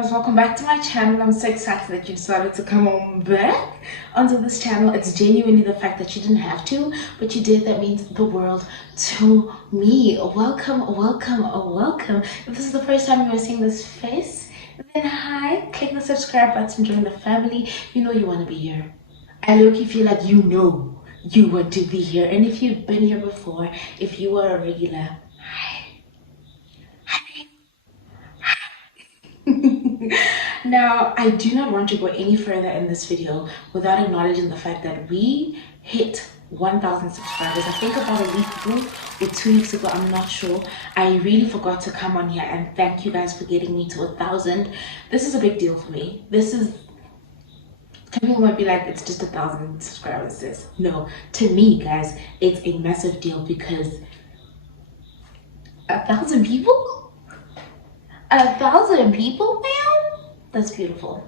guys, welcome back to my channel. I'm so excited that you decided to come on back onto this channel. It's genuinely the fact that you didn't have to, but you did. That means the world to me. Welcome, welcome, welcome. If this is the first time you are seeing this face, then hi, click the subscribe button, join the family. You know you want to be here. I low-key feel like you know you want to be here. And if you've been here before, if you are a regular, now, I do not want to go any further in this video without acknowledging the fact that we hit 1,000 subscribers. I think about a week ago or 2 weeks ago, I'm not sure. I really forgot to come on here and thank you guys for getting me to 1,000. This is a big deal for me. Some people might be like, it's just 1,000 subscribers, sis. No, to me, guys, it's a massive deal because 1,000 people? 1,000 people, man? That's beautiful.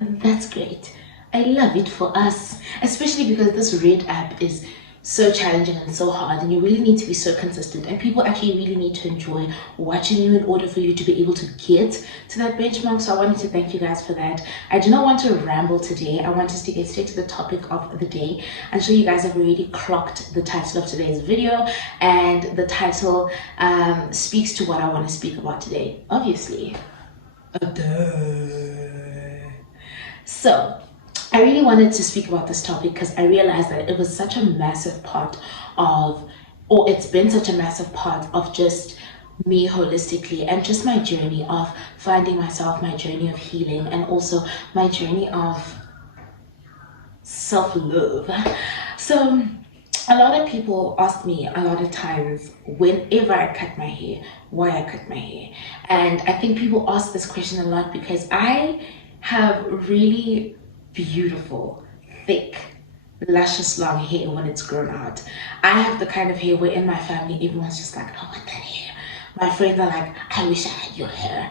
That's great. I love it for us, especially because this red app is so challenging and so hard, and you really need to be so consistent, and people actually really need to enjoy watching you in order for you to be able to get to that benchmark. So I wanted to thank you guys for that. I do not want to ramble today. I want us to get straight to the topic of the day. I'm sure you guys have already clocked the title of today's video, and the title speaks to what I want to speak about today, obviously. So I really wanted to speak about this topic because I realized that it was such a massive part of, or it's been such a massive part of just me holistically and just my journey of finding myself, my journey of healing, and also my journey of self-love. So a lot of people ask me a lot of times whenever I cut my hair, why I cut my hair. And I think people ask this question a lot because I have really beautiful, thick, luscious long hair when it's grown out. I have the kind of hair where in my family everyone's just like, I want that hair. My friends are like, I wish I had your hair.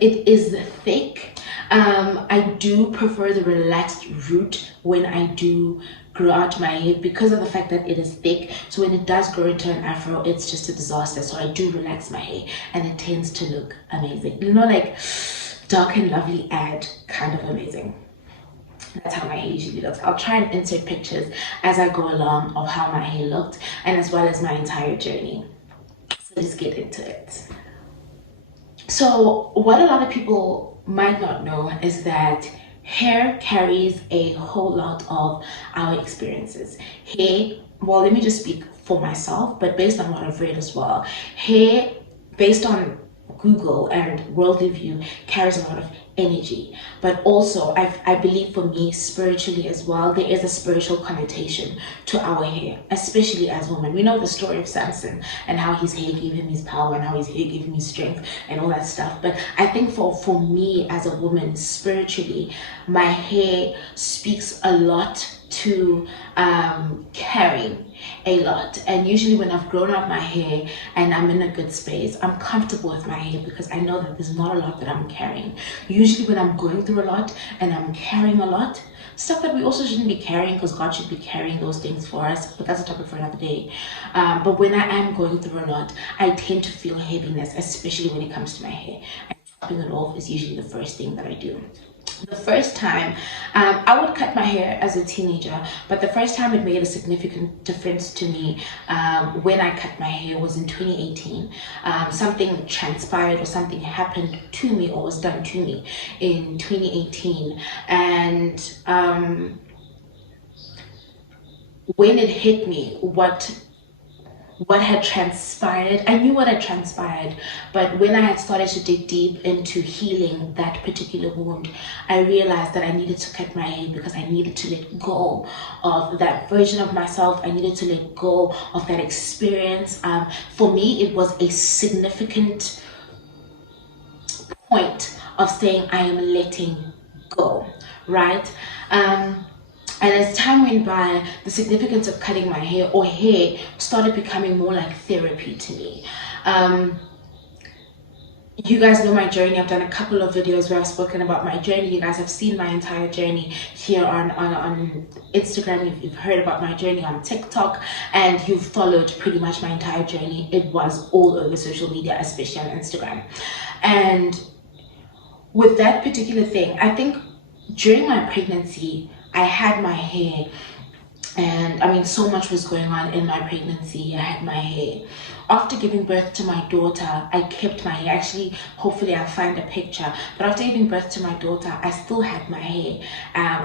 It is thick. I do prefer the relaxed root when I do grow out my hair because of the fact that it is thick. So when it does grow into an afro, it's just a disaster. So I do relax my hair and it tends to look amazing. You know, like dark and lovely ad kind of amazing. That's how my hair usually looks. I'll try and insert pictures as I go along of how my hair looked and as well as my entire journey. So let's get into it. So what a lot of people might not know is that hair carries a whole lot of our experiences. Hair, well, let me just speak for myself, but based on what I've read as well, hair, based on Google and Worldly View, carries a lot of energy, but also I believe for me spiritually as well, there is a spiritual connotation to our hair, especially as women. We know the story of Samson and how his hair gave him his power and how his hair gave him his strength and all that stuff. But I think for me as a woman, spiritually, my hair speaks a lot to carrying a lot. And usually when I've grown out my hair and I'm in a good space, I'm comfortable with my hair because I know that there's not a lot that I'm carrying. Usually when I'm going through a lot and I'm carrying a lot, stuff that we also shouldn't be carrying because God should be carrying those things for us, but that's a topic for another day. But when I am going through a lot, I tend to feel heaviness, especially when it comes to my hair. And chopping it off is usually the first thing that I do. The first time, I would cut my hair as a teenager, but the first time it made a significant difference to me when I cut my hair was in 2018. Something transpired or something happened to me or was done to me in 2018. And when it hit me, what had transpired, I knew what had transpired, but when I had started to dig deep into healing that particular wound, I realized that I needed to cut my hair because I needed to let go of that version of myself. I needed to let go of that experience. For me, it was a significant point of saying I am letting go, right? And as time went by, the significance of cutting my hair or hair started becoming more like therapy to me. You guys know my journey. I've done a couple of videos where I've spoken about my journey. You guys have seen my entire journey here on Instagram. You've heard about my journey on TikTok, and you've followed pretty much my entire journey. It was all over social media, especially on Instagram. And with that particular thing, I think during my pregnancy, I had my hair, and I mean, so much was going on in my pregnancy. I had my hair. After giving birth to my daughter, I kept my hair. Actually, hopefully, I'll find a picture. But after giving birth to my daughter, I still had my hair.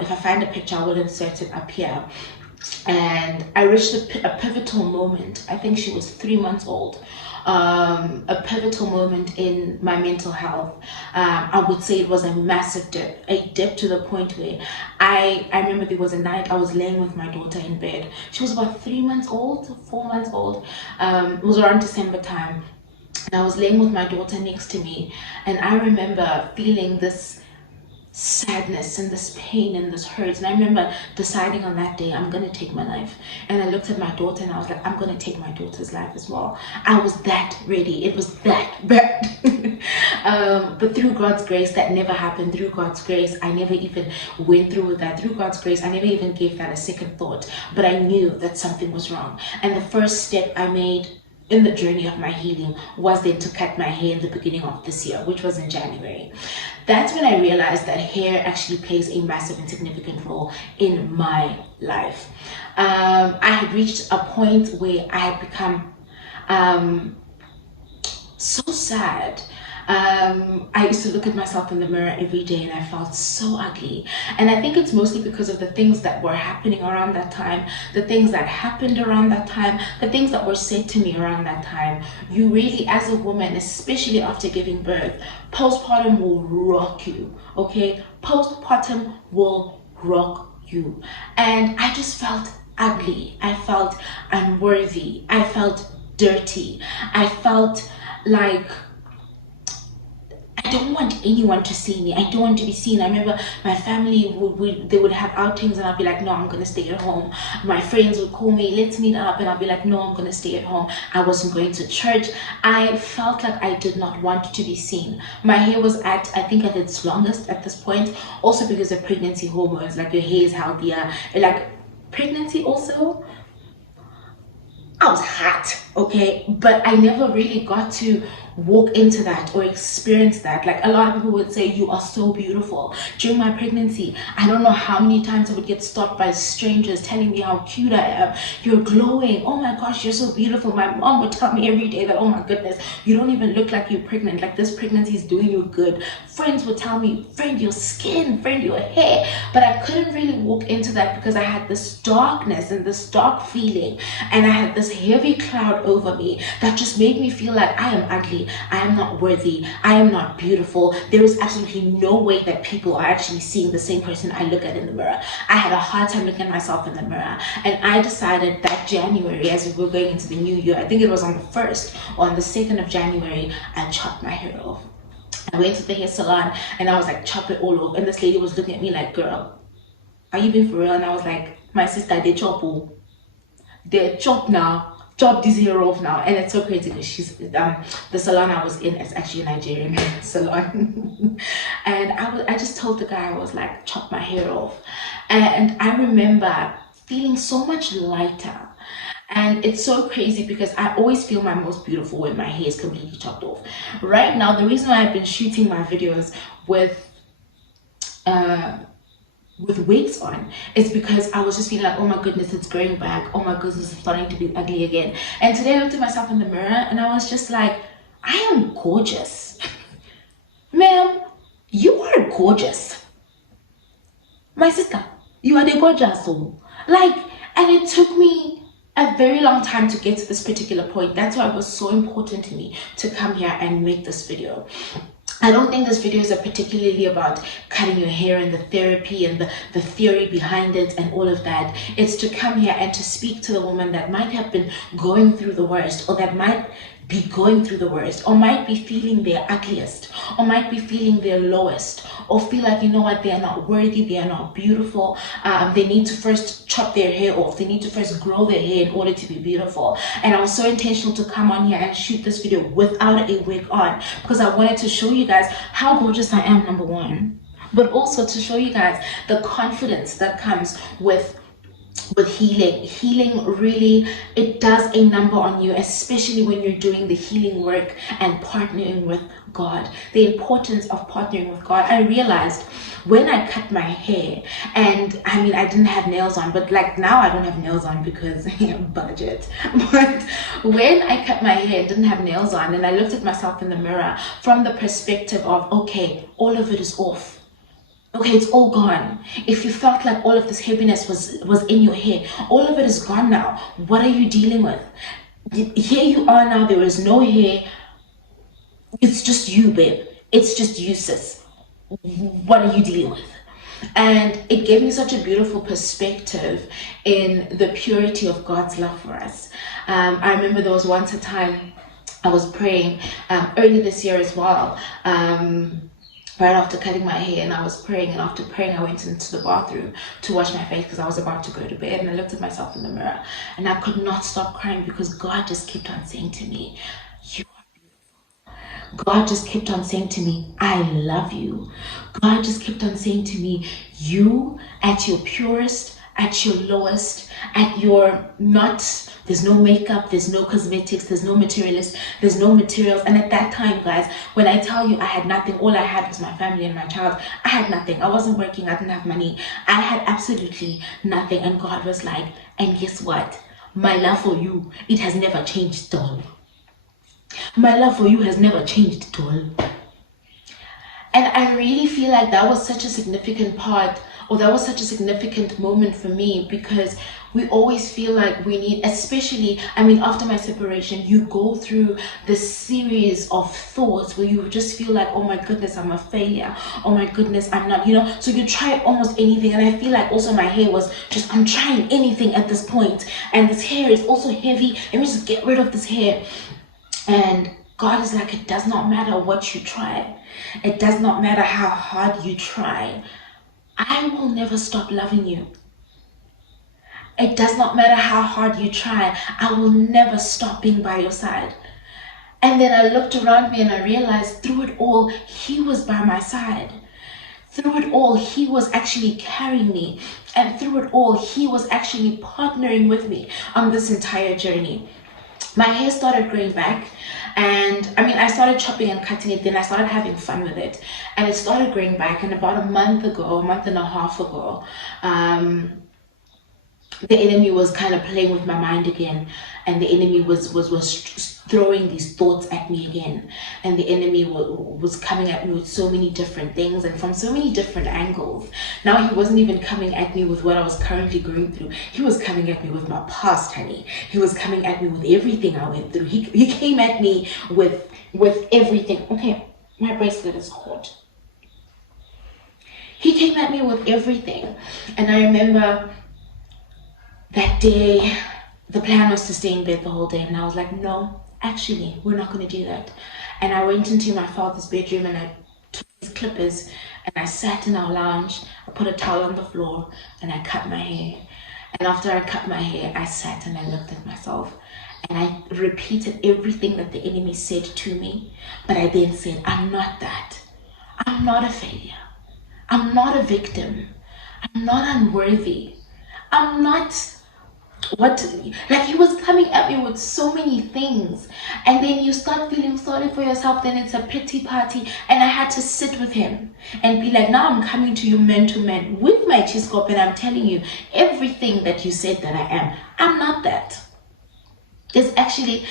If I find a picture, I will insert it up here. And I reached a pivotal moment. I think she was 3 months old. A pivotal moment in my mental health. I would say it was a massive dip, a dip to the point where I remember there was a night I was laying with my daughter in bed. She was about 3 months old, 4 months old. It was around December time. And I was laying with my daughter next to me. And I remember feeling this sadness and this pain and this hurt. And I remember deciding on that day, I'm gonna take my life. And I looked at my daughter and I was like, I'm gonna take my daughter's life as well. I was that ready. It was that bad. But through God's grace, that never happened. Through God's grace, I never even went through with that. Through God's grace, I never even gave that a second thought. But I knew that something was wrong. And the first step I made in the journey of my healing was then to cut my hair in the beginning of this year, which was in January. That's when I realized that hair actually plays a massive and significant role in my life. I had reached a point where I had become so sad. I used to look at myself in the mirror every day and I felt so ugly. And I think it's mostly because of the things that were happening around that time, the things that happened around that time, the things that were said to me around that time. You really, as a woman, especially after giving birth, postpartum will rock you, okay? Postpartum will rock you. And I just felt ugly. I felt unworthy. I felt dirty. I felt like I don't want anyone to see me. I don't want to be seen. I remember my family they would have outings and I'd be like, no, I'm gonna stay at home. My friends would call me, let's meet up, and I'd be like, no, I'm gonna stay at home. I wasn't going to church. I felt like I did not want to be seen. My hair was I think at its longest at this point, also because of pregnancy hormones, like your hair is healthier. Like pregnancy also, I was hot, okay, but I never really got to walk into that or experience that. Like a lot of people would say, you are so beautiful. During my pregnancy, I don't know how many times I would get stopped by strangers telling me how cute I am. You're glowing. Oh my gosh, you're so beautiful. My mom would tell me every day that, oh my goodness, you don't even look like you're pregnant. Like this pregnancy is doing you good. Friends would tell me, friend, your skin, friend, your hair. But I couldn't really walk into that because I had this darkness and this dark feeling. And I had this heavy cloud over me that just made me feel like I am ugly. I am not worthy. I am not beautiful. There is absolutely no way that people are actually seeing the same person I look at in the mirror. I had a hard time looking at myself in the mirror. And I decided that January, as we were going into the new year, I think it was on the 1st or on the 2nd of January, I chopped my hair off. I went to the hair salon and I was like, chop it all off. And this lady was looking at me like, girl, are you being for real? And I was like, my sister, they chop. They chop now. Chop this hair off now. And it's so crazy because she's the salon I was in is actually a Nigerian salon. And I just told the guy, I was like, chop my hair off. And I remember feeling so much lighter. And it's so crazy because I always feel my most beautiful when my hair is completely chopped off. Right now, the reason why I've been shooting my videos with wigs on is because I was just feeling like, oh my goodness, it's growing back. Oh my goodness, it's starting to be ugly again. And today I looked at myself in the mirror and I was just like, I am gorgeous. Ma'am, you are gorgeous. My sister, you are the gorgeous soul. Like, and it took me a very long time to get to this particular point. That's why it was so important to me to come here and make this video. I don't think this video is particularly about cutting your hair and the therapy and the theory behind it and all of that. It's to come here and to speak to the woman that might have been going through the worst, or that might be going through the worst, or might be feeling their ugliest, or might be feeling their lowest, or feel like, you know what, they are not worthy, they are not beautiful. They need to first chop their hair off. They need to first grow their hair in order to be beautiful. And I was so intentional to come on here and shoot this video without a wig on because I wanted to show you guys how gorgeous I am, number one, but also to show you guys the confidence that comes with with healing really, it does a number on you, especially when you're doing the healing work and partnering with God. The importance of partnering with God, I realized when I cut my hair, and I mean, I didn't have nails on, but like now I don't have nails on because budget. But when I cut my hair, didn't have nails on, and I looked at myself in the mirror from the perspective of, okay, all of it is off. Okay, it's all gone. If you felt like all of this heaviness was in your hair, all of it is gone now. What are you dealing with? Here you are now, there is no hair. It's just you, babe. It's just you, sis. What are you dealing with? And it gave me such a beautiful perspective in the purity of God's love for us. I remember there was once a time I was praying early this year as well. Right after cutting my hair, and I was praying, and after praying I went into the bathroom to wash my face because I was about to go to bed, and I looked at myself in the mirror and I could not stop crying because God just kept on saying to me, God just kept on saying to me, I love you. God just kept on saying to me, you at your purest, at your lowest, at your not, there's no makeup, there's no cosmetics, there's no materialist, there's no materials. And at that time, guys, when I tell you I had nothing, all I had was my family and my child. I had nothing. I wasn't working. I didn't have money. I had absolutely nothing. And God was like, and guess what? My love for you, it has never changed at all. My love for you has never changed at all. And I really feel like that was such a significant part, or that was such a significant moment for me, because we always feel like we need, especially, I mean, after my separation, you go through this series of thoughts where you just feel like, oh my goodness, I'm a failure. Oh my goodness, I'm not, you know, so you try almost anything. And I feel like also my hair was just, I'm trying anything at this point. And this hair is also heavy. Let me just get rid of this hair. And God is like, it does not matter what you try. It does not matter how hard you try. I will never stop loving you. It does not matter how hard you try. I will never stop being by your side. And then I looked around me and I realized through it all, He was by my side. Through it all, He was actually carrying me. And through it all, He was actually partnering with me on this entire journey. My hair started growing back, and I mean, I started chopping and cutting it, then I started having fun with it, and it started growing back. And about a month and a half ago, the enemy was kind of playing with my mind again, and the enemy was throwing these thoughts at me again, and the enemy was coming at me with so many different things and from so many different angles. Now he wasn't even coming at me with what I was currently going through. He was coming at me with my past, honey. He was coming at me with everything I went through. He came at me with everything. Okay, my bracelet is caught. He came at me with everything. And I remember that day, the plan was to stay in bed the whole day, and I was like, no, actually, we're not going to do that. And I went into my father's bedroom and I took his clippers and I sat in our lounge. I put a towel on the floor and I cut my hair. And after I cut my hair, I sat and I looked at myself and I repeated everything that the enemy said to me. But I then said, I'm not that. I'm not a failure. I'm not a victim. I'm not unworthy. I'm not like he was coming at me with so many things, and then you start feeling sorry for yourself, then it's a pity party. And I had to sit with him and be like, now I'm coming to you man to man with my chiscop, and I'm telling you everything that you said that I am, I'm not that. There's actually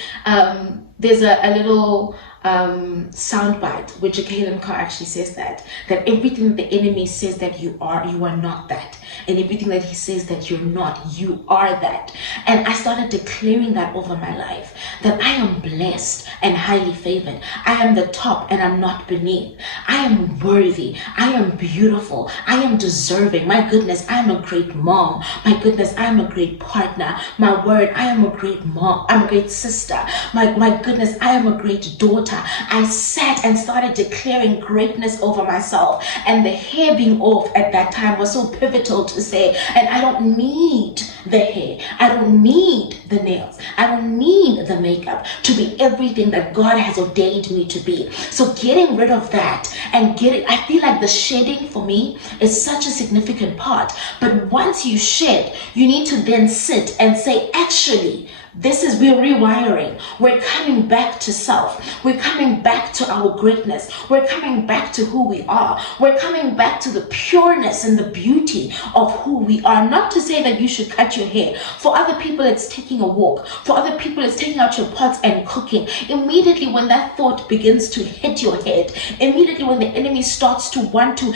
there's a little soundbite which Jacqueline Carr actually says that everything the enemy says that you are not that, and everything that he says that you're not, you are that. And I started declaring that over my life, that I am blessed and highly favored. I am the top and I'm not beneath. I am worthy. I am beautiful. I am deserving. My goodness, I am a great mom. My goodness, I am a great partner. My word, I am a great mom. I'm a great sister. My goodness, I am a great daughter. I sat and started declaring greatness over myself, and the hair being off at that time was so pivotal to say, and I don't need the hair, I don't need the nails, I don't need the makeup to be everything that God has ordained me to be. So getting rid of that and get it. I feel like the shedding for me is such a significant part. But once you shed, you need to then sit and say, actually, we're rewiring. We're coming back to self. We're coming back to our greatness. We're coming back to who we are. We're coming back to the pureness and the beauty of who we are. Not to say that you should cut your hair. For other people, it's taking a walk. For other people, it's taking out your pots and cooking. Immediately when that thought begins to hit your head, immediately when the enemy starts to want to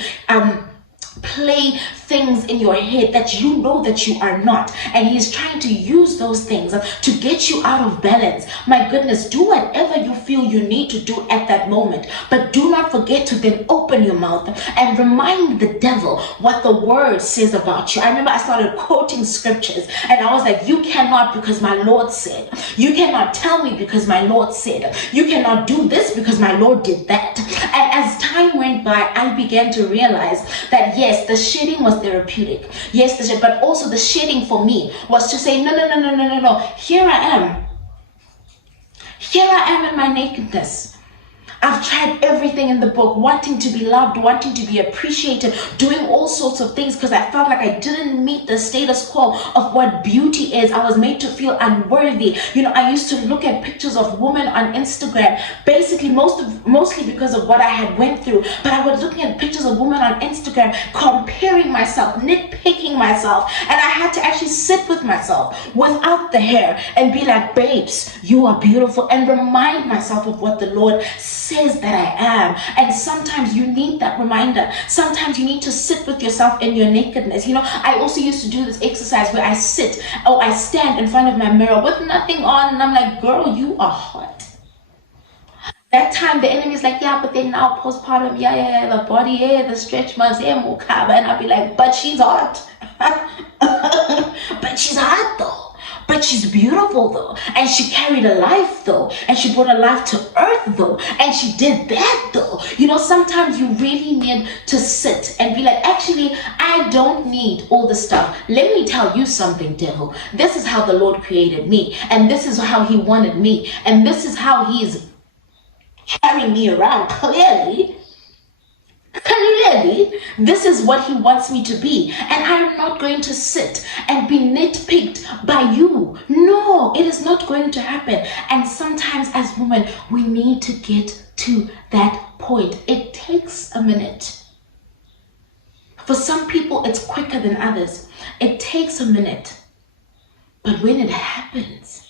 play things in your head that you know that you are not, and he's trying to use those things to get you out of balance, my goodness, do whatever you feel you need to do at that moment, but do not forget to then open your mouth and remind the devil what the word says about you. I remember I started quoting scriptures and I was like, you cannot, because my Lord said. You cannot tell me because my Lord said. You cannot do this because my Lord did that. And as time went by, I began to realize that yes, the shedding was therapeutic. Yes, but also the shedding for me was to say, no. Here I am. Here I am in my nakedness. I've tried everything in the book, wanting to be loved, wanting to be appreciated, doing all sorts of things because I felt like I didn't meet the status quo of what beauty is. I was made to feel unworthy. I used to look at pictures of women on Instagram, basically mostly because of what I had went through. But I was looking at pictures of women on Instagram, comparing myself, nitpicking myself, and I had to actually sit with myself without the hair and be like, babes, you are beautiful, and remind myself of what the Lord says that I am. And sometimes you need that reminder. Sometimes you need to sit with yourself in your nakedness. I also used to do this exercise where I stand in front of my mirror with nothing on, and I'm like, girl, you are hot. That time the enemy is like, yeah, but then now postpartum, the body, the stretch marks, more cover, and I'll be like, but she's hot. But she's hot though. But she's beautiful though, and she carried a life though, and she brought a life to earth though, and she did that though. Sometimes you really need to sit and be like, actually, I don't need all the stuff. Let me tell you something, devil. This is how the Lord created me, and this is how he wanted me, and this is how he's carrying me around. Clearly, this is what he wants me to be, and I am not going to sit and be nitpicked by you. No, it is not going to happen. And sometimes as women, we need to get to that point. It takes a minute. For some people, it's quicker than others. It takes a minute. But when it happens,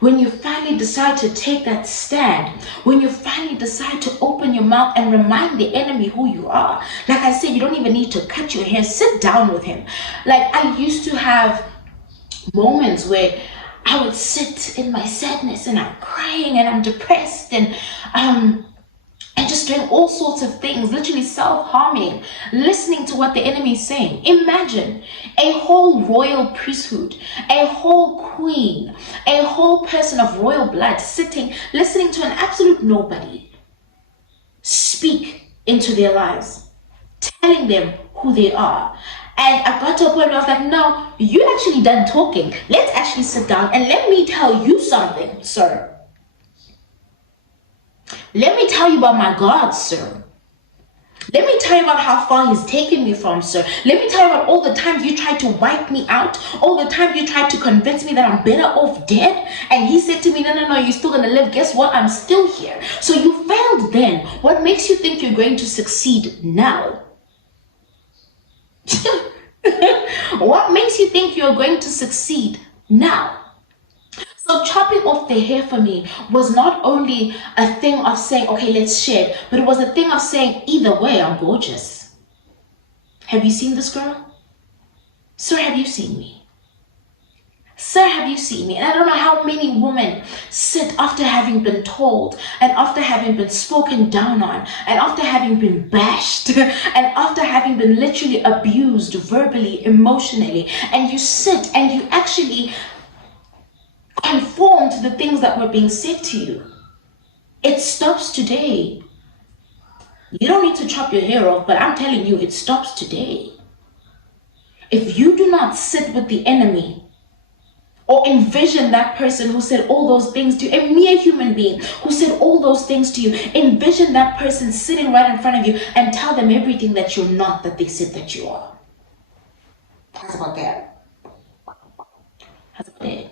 when you finally decide to take that stand, when you finally decide to open your mouth and remind the enemy who you are, like I said, you don't even need to cut your hair, sit down with him. Like I used to have moments where I would sit in my sadness and I'm crying and I'm depressed and just doing all sorts of things, literally self-harming, listening to what the enemy is saying. Imagine a whole royal priesthood, a whole queen, a whole person of royal blood sitting, listening to an absolute nobody speak into their lives, telling them who they are. And I got to a point where I was like, no, you're actually done talking. Let's actually sit down and let me tell you something, sir. Let me tell you about my God, sir. Let me tell you about how far he's taken me from, sir. Let me tell you about all the times you tried to wipe me out, all the times you tried to convince me that I'm better off dead. And he said to me, no, you're still going to live. Guess what? I'm still here. So you failed then. What makes you think you're going to succeed now? What makes you think you're going to succeed now? So chopping off the hair for me was not only a thing of saying, okay, let's shed, but it was a thing of saying, either way, I'm gorgeous. Have you seen this girl? Sir, have you seen me? Sir, have you seen me? And I don't know how many women sit after having been told, and after having been spoken down on, and after having been bashed, and after having been literally abused verbally, emotionally, and you sit and you actually conform to the things that were being said to you. It stops today. You don't need to chop your hair off, but I'm telling you, it stops today. If you do not sit with the enemy Or envision that person who said all those things to you, a mere human being who said all those things to you. Envision that person sitting right in front of you and tell them everything that you're not, that they said that you are. How's about that? How's about that?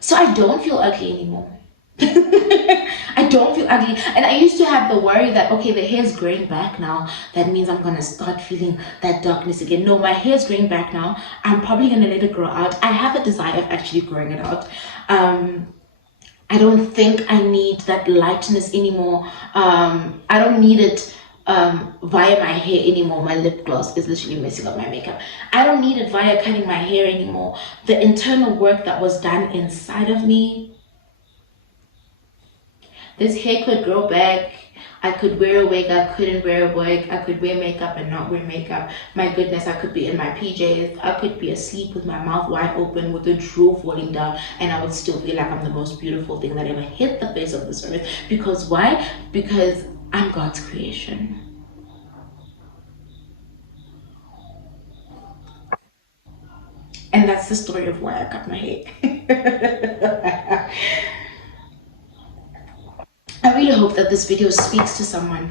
So I don't feel ugly anymore. I don't feel ugly. And I used to have the worry that, okay, the hair's growing back now. That means I'm going to start feeling that darkness again. No, my hair's growing back now. I'm probably going to let it grow out. I have a desire of actually growing it out. I don't think I need that lightness anymore. I don't need it via my hair anymore. My lip gloss is literally messing up my makeup. I don't need it via cutting my hair anymore. The internal work that was done inside of me, this hair could grow back. I could wear a wig, I couldn't wear a wig. I could wear makeup and not wear makeup. My goodness, I could be in my PJs. I could be asleep with my mouth wide open with the drool falling down, and I would still feel like I'm the most beautiful thing that ever hit the face of this earth. Because why? Because I'm God's creation. And that's the story of why I cut my hair. I really hope that this video speaks to someone.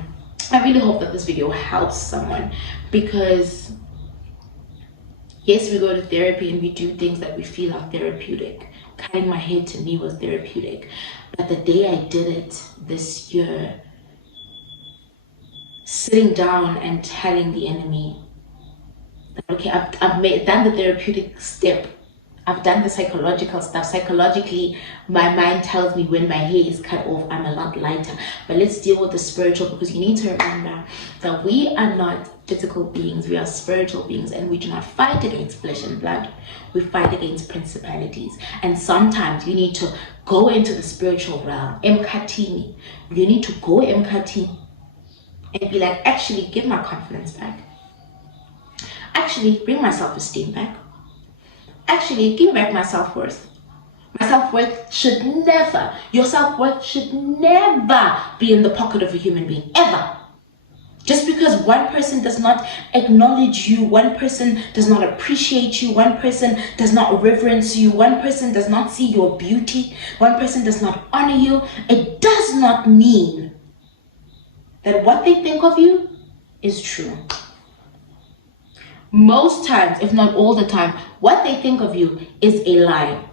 I really hope that this video helps someone, because yes, we go to therapy and we do things that we feel are therapeutic. Cutting my hair to me was therapeutic. But the day I did it this year, sitting down and telling the enemy that, okay, I've done the therapeutic step. I've done the psychological stuff. Psychologically, my mind tells me when my hair is cut off, I'm a lot lighter. But let's deal with the spiritual, because you need to remember that we are not physical beings. We are spiritual beings, and we do not fight against flesh and blood. We fight against principalities. And sometimes you need to go into the spiritual realm. Emkhatini. You need to go Emkhatini and be like, actually, give my confidence back. Actually, bring my self-esteem back. Actually, give back my self-worth. My self-worth should never, your self-worth should never be in the pocket of a human being, ever. Just because one person does not acknowledge you, one person does not appreciate you, one person does not reverence you, one person does not see your beauty, one person does not honor you, it does not mean that what they think of you is true. Most times, if not all the time, what they think of you is a lie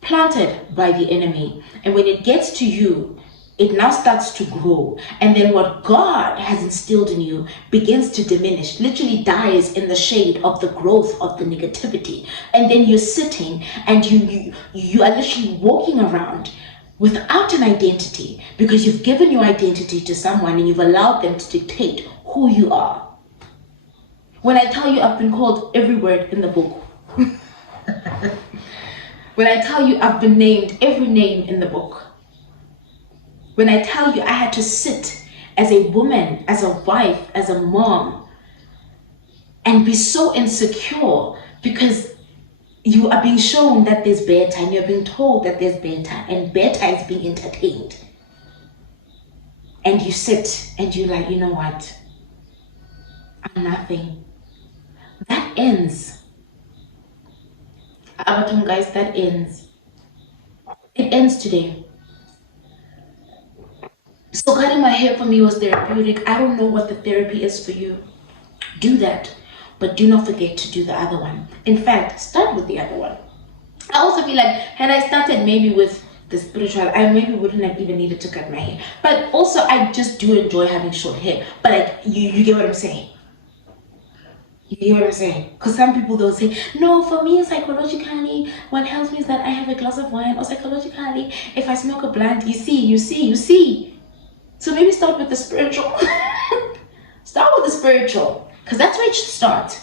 planted by the enemy. And when it gets to you, it now starts to grow. And then what God has instilled in you begins to diminish, literally dies in the shade of the growth of the negativity. And then you're sitting and you are literally walking around without an identity, because you've given your identity to someone and you've allowed them to dictate who you are. When I tell you I've been called every word in the book. When I tell you I've been named every name in the book. When I tell you I had to sit as a woman, as a wife, as a mom, and be so insecure because you are being shown that there's better, and you're being told that there's better, and better is being entertained. And you sit and you're like, you know what? I'm nothing. That ends. Abatum, guys, that ends. It ends today. So cutting my hair for me was therapeutic. I don't know what the therapy is for you. Do that, but do not forget to do the other one. In fact, start with the other one. I also feel like had I started maybe with the spiritual, I maybe wouldn't have even needed to cut my hair. But also, I just do enjoy having short hair. But like, you get what I'm saying? You hear what I'm saying? Because some people, they'll say, no, for me, psychologically, what helps me is that I have a glass of wine. Or psychologically, if I smoke a blunt, you see. So maybe start with the spiritual. Start with the spiritual. Because that's where it should start.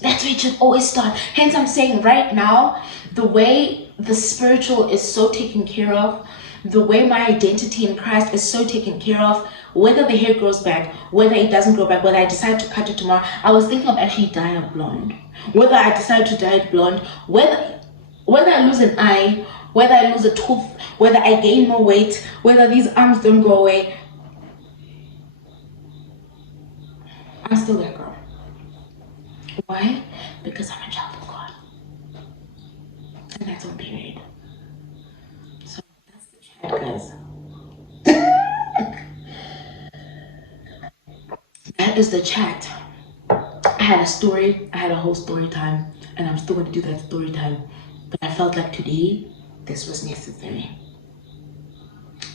That's where it should always start. Hence, I'm saying right now, the way the spiritual is so taken care of, the way my identity in Christ is so taken care of, whether the hair grows back, whether it doesn't grow back, whether I decide to cut it tomorrow. I was thinking of actually dyeing it blonde. Whether I decide to dye it blonde, whether I lose an eye, whether I lose a tooth, whether I gain more weight, whether these arms don't go away, I'm still that girl. Why? Because I'm a child of God. and that's on period. So that's the chat, guys. That is the chat. I had a story, I had a whole story time, and I'm still going to do that story time. But I felt like today, this was necessary.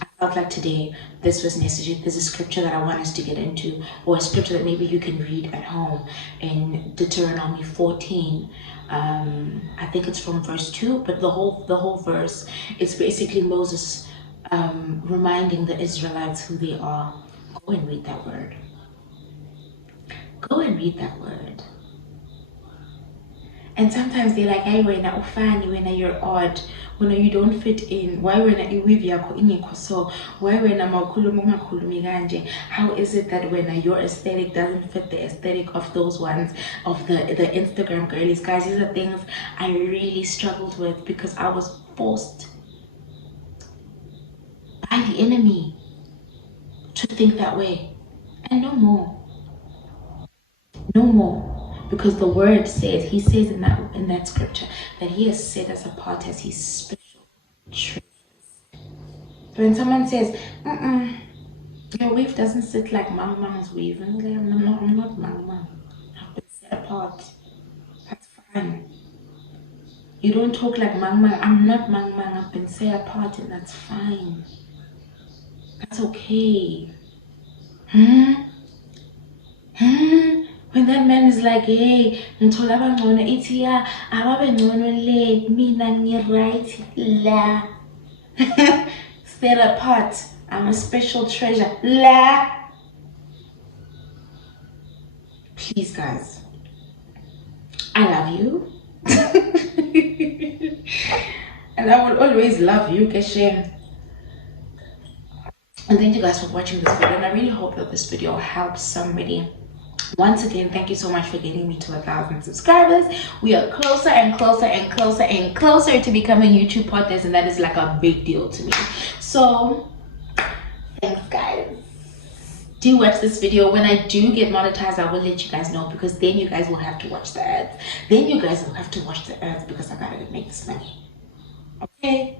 I felt like today, this was necessary. There's a scripture that I want us to get into, or a scripture that maybe you can read at home in Deuteronomy 14. I think it's from verse 2, but the whole verse, it's basically Moses reminding the Israelites who they are. Go and read that word. Go and read that word. And sometimes they're like, hey, when ufani, when you're odd, when you don't fit in, why when so why when how is it that when your aesthetic doesn't fit the aesthetic of those ones, of the Instagram girlies? Guys, these are things I really struggled with because I was forced by the enemy to think that way. And no more. No more. Because the word says, he says in that scripture that he has set us apart as his special treasures. When someone says, your weave doesn't sit like Mama's weave, and I'm not Mama. I've been set apart. That's fine. You don't talk like Mama. I'm not Mama. I've been set apart, and that's fine. That's okay. When that man is like, hey, ngithola abangcono ithi ya ababe ngcono le mina ngi-right la. Set apart. I'm a special treasure. La. Please, guys. I love you. And I will always love you, Keshem. And thank you guys for watching this video. And I really hope that this video helps somebody. Once again, thank you so much for getting me to 1,000 subscribers. We are closer and closer and closer and closer to becoming YouTube partners, and that is like a big deal to me. So thanks, guys. Do watch this video. When I do get monetized, I will let you guys know, because then you guys will have to watch the ads. Then you guys will have to watch the ads because I gotta make this money. Okay?